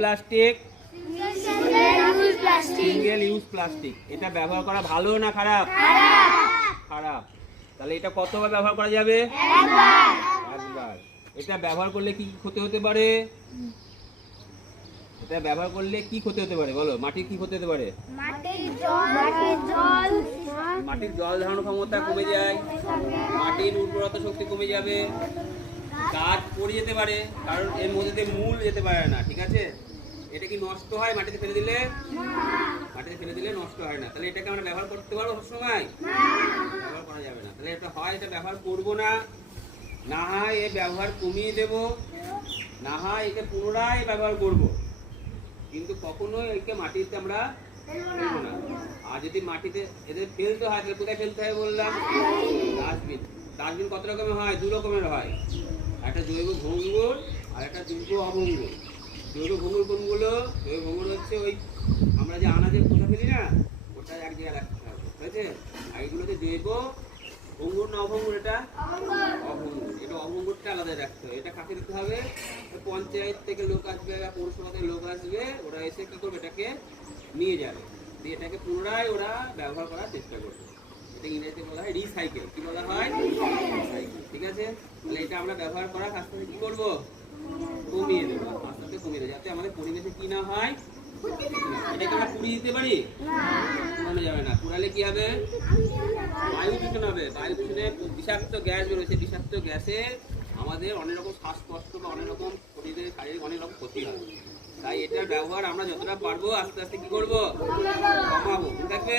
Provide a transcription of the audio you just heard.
Plastic, single use plastic. এটা ব্যবহার করা ভালো না খারাপ? খারাপ। তাহলে এটা কতবার ব্যবহার করা যাবে? একবার। এটা ব্যবহার করলে কি ক্ষতি হতে পারে? এটা ব্যবহার করলে কি ক্ষতি হতে পারে বলো? মাটির কি ক্ষতি হতে পারে? মাটির জল ধারণ ক্ষমতা কমে যায়, মাটির উর্বরতা শক্তি কমে যাবে, গাছ পড়ে যেতে পারে, কারণ এর মধ্যে দিয়ে মূল যেতে পারে না। ঠিক আছে? এটা কি নষ্ট হয় মাটিতে ফেলে দিলে? মাটিতে ফেলে দিলে নষ্ট হয় না। তাহলে এটাকে আমরা ব্যবহার করতে পারবো সবসময়? ব্যবহার করা যাবে না। তাহলে এটা হয় এটা ব্যবহার করবো না, না হয় এর ব্যবহার কমিয়ে দেব, না হয় একে পুনরায় ব্যবহার করব, কিন্তু কখনোই একে মাটিতে আমরা ফেলবো না। আর যদি মাটিতে এদের ফেলতে হয় তাহলে কোথায় ফেলতে হয় বললাম? ডাস্টবিন। ডাস্টবিন কত রকমের হয়? দু রকমের হয়, একটা জৈব ভঙ্গুর আর একটা জৈব অভঙ্গুর। জৈব ভঙ্গুর কোনগুলো? জৈব ভঙ্গুর হচ্ছে ওই আমরা যে আনাজের খোসা ফেলি না, ওটা এক জায়গায় রাখতে হবে, ঠিক আছে? আর এগুলো হচ্ছে জৈব ভঙ্গুর না অভঙ্গুর? এটা অভঙ্গুর। এটা অভঙ্গুরটা আলাদা রাখতে হবে। এটা কাকে দিতে হবে? পঞ্চায়েত থেকে লোক আসবে বা পৌরসভা থেকে লোক আসবে, ওরা এসে কি করবে? এটাকে নিয়ে যাবে, দিয়ে এটাকে পুনরায় ওরা ব্যবহার করার চেষ্টা করবে। এটা ইংরেজিতে বলা হয় রিসাইকেল। কি বলা হয়? রিসাইকেল। ঠিক আছে? তাহলে এটা আমরা ব্যবহার করার আস্তে আস্তে কি করবো? কমিয়ে দেবো, আস্তে আস্তে কমিয়ে দেবো, যাতে আমাদের পরিবেশে কি না হয়। এটাকে আমরা পুড়িয়ে দিতে পারি? পুরানো যাবে না। পুরালে কি হবে? বায়ু দূষণ হবে। বায়ু দূষণে বিষাক্ত গ্যাস বেরোচ্ছে, বিষাক্ত গ্যাসে আমাদের অনেক রকম শ্বাসকষ্ট বা অনেক রকম শরীরের শারীরিক অনেক রকম ক্ষতি হয়। তাই এটার ব্যবহার আমরা যতটা পারবো আস্তে আস্তে কি করবো? কমাবো। ঠিক আছে?